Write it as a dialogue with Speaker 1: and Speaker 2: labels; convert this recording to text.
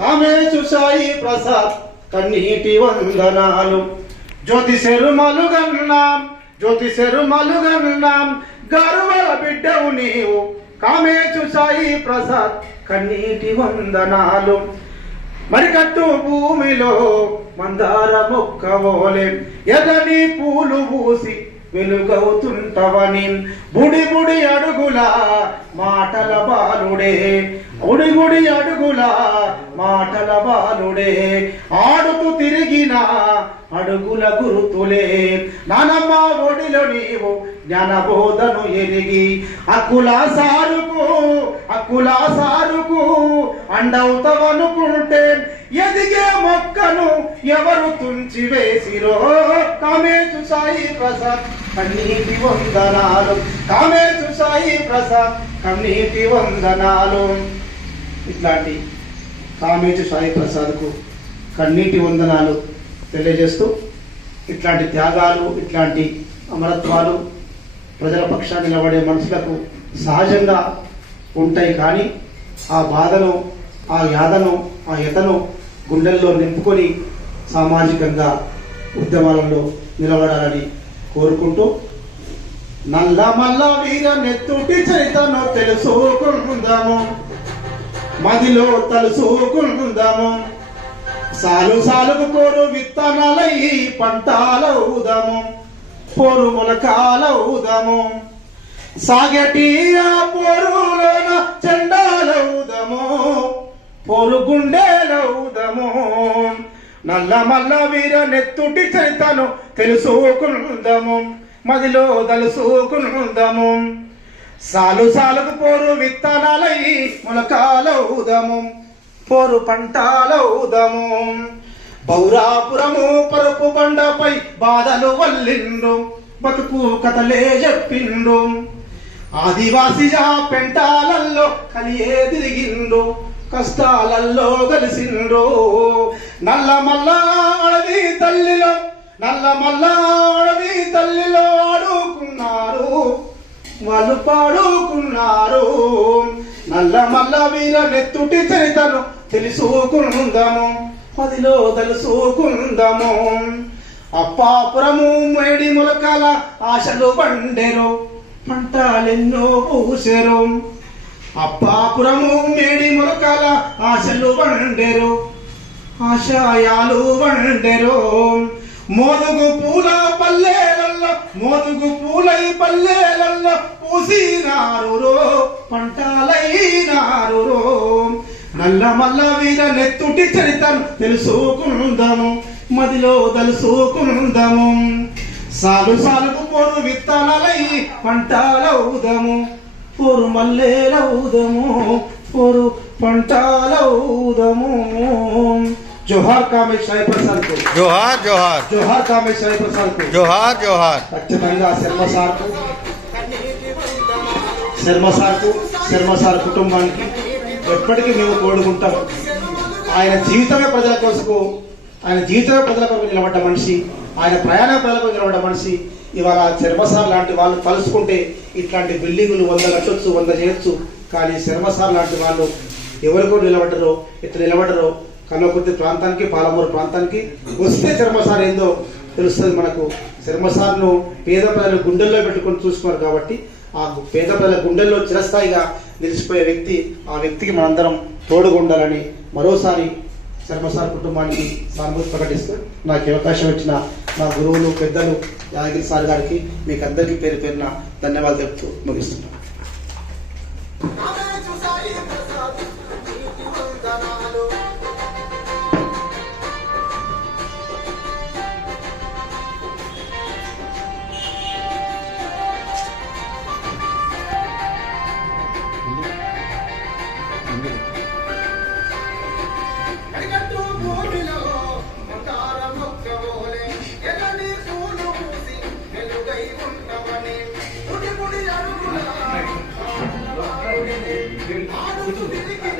Speaker 1: కామేశు సాయి ప్రసాద్ కన్నీటి వందనాలు. జ్యోతి శరుమలు గన్నాం జ్యోతి శరుమలు గన్నాం గర్వల బిడ్డవు నీవు. కామేశు సాయి ప్రసాద్ కన్నీటి వందనాలు. మరికట్టు భూమిలో మందార మొక్కవోలే ఎదని పూలు పూసి వెలుగవుతుంటవని. బుడి బుడి అడుగుల మాటల బాలుడే కొడుగుడి అడుగుల మాటల బాలుడే. ఆడుతూ తిరిగిన అడుగుల గురుతులే. నానమ్మ ఒడిలో నీవు జ్ఞానబోధను ఎరిగి అక్కుల సారుకు అక్కుల సారుకు అండవుతావనుకుంటే ఎదిగే మొక్కను ఎవరు తుంచి వేసిరో? కామేశు సాయి ప్రసాద్ కన్నీటి వందనాలు. కామేశు సాయి ప్రసాద్ కన్నీటి వందనాలు. ఇట్లాంటి కామేజు సాయి ప్రసాద్కు కన్నీటి వందనాలు తెలియజేస్తూ ఇట్లాంటి త్యాగాలు ఇట్లాంటి అమరత్వాలు ప్రజల పక్షాన్ని నిలబడే మనుషులకు సహజంగా ఉంటాయి కానీ ఆ బాధను ఆ యాదను ఆ యతను గుండెల్లో నింపుకొని సామాజికంగా ఉద్యమాలలో నిలబడాలని కోరుకుంటూ నల్ల మల్ల వీర నెత్తుటి చరితను తెలుసుకుందాము. మదిలో తలుసుకుందాము సాలు సాలుకు కోరు విత్తనాలయ్యి పంటాలవుదాము పోరు మొలకాలవుదాము సాగటి ఆ పోరులోన చెండాలవుదాము పోరు గుండెలవుదాము నల్ల మల్ల వీర నెత్తుటి చరితను తెలుసుకుందాము. మదిలో తలుసుకుందాము సాలు సాలుకు పోరు విత్తనాలై మొలకాలౌదము పోరు పంటాల ఉదము బౌరాపురము పరుపు బండపై బాధలు వల్లిండు బతుకు కథలే చెప్పిండు. ఆదివాసిగా పెంటాలల్లో కలియే తిరిగిండు కష్టాలల్లో కలిసిండు నల్ల మల్ల అడవి తల్లిలో నల్ల మల్ల అడవి తల్లిలో ఆడుకున్నారు. వాళ్ళు పాడుకున్నారు. నల్ల మల్ల వీర నెత్తుటి చరితను తెలుసుకుందాము. పదిలో తెలుసుకుందాము. అప్పాపురము మేడి ములకాల ఆశలు పండెరు. పంటాలెన్నో పూసెరు. అప్పాపురము మేడి ములకాల ఆశలు పండెరు. ఆశయాలు వండెరు మోదుగు పూల పల్లె మోదుగు పూలై పల్లెలల్లో పూసినారు రో పంటలైనారు నల్ల మల్ల వీర నెత్తుటి చరితను తెలుసుకుందాము మదిలో తెలుసుకుందాము సాలు సాలుకు పోరు విత్తనాలై పంటలవుదాము పోరు మల్లెలవుదము పోరు పంటలవుదాము జోహార్ కామేశ్ రైపర్ సార్కు
Speaker 2: జోహార్ జోహార్.
Speaker 1: జోహార్ కామేశ్ రైపర్ సార్కు
Speaker 2: జోహార్ జోహార్.
Speaker 1: ఖచ్చితంగా శర్మ సార్కు శర్మ సార్కు శర్మ సార్ కుటుంబానికి ఎప్పటికీ మేము కోరుకుంటాం. ఆయన జీవితమే ప్రజల కోసము ఆయన జీవితమే ప్రజల కొరకు నిలబడ్డ మనిషి ఆయన ప్రయాణ ప్రజల కొరకు నిలబడ్డ మనిషి. ఇవాళ శర్మసార్ లాంటి వాళ్ళు కలుసుకుంటే ఇట్లాంటి బిల్డింగులు వంద కట్టొచ్చు వంద చేయొచ్చు. కానీ శర్మసార్ లాంటి వాళ్ళు ఎవరికో నిలబడ్డరో ఇట్లా నిలబడ్డరో కన్నకుర్తి ప్రాంతానికి పాలమూరు ప్రాంతానికి వస్తే చర్మసార్ ఏందో తెలుస్తుంది మనకు. చర్మసార్ను పేద ప్రజలు గుండెల్లో పెట్టుకొని చూసుకున్నారు కాబట్టి ఆ పేద ప్రజల గుండెల్లో చిరస్థాయిగా నిలిచిపోయే వ్యక్తి ఆ వ్యక్తికి మనందరం తోడుగా ఉండాలని మరోసారి చర్మసార్ కుటుంబానికి సానుభూతి ప్రకటిస్తూ నాకు అవకాశం ఇచ్చిన నా గురువులు పెద్దలు యాదగిరి సార్ గారికి మీకు అందరికీ పేరు పేరున ధన్యవాదాలు చెప్తూ ముగిస్తున్నాను.
Speaker 3: Thank you.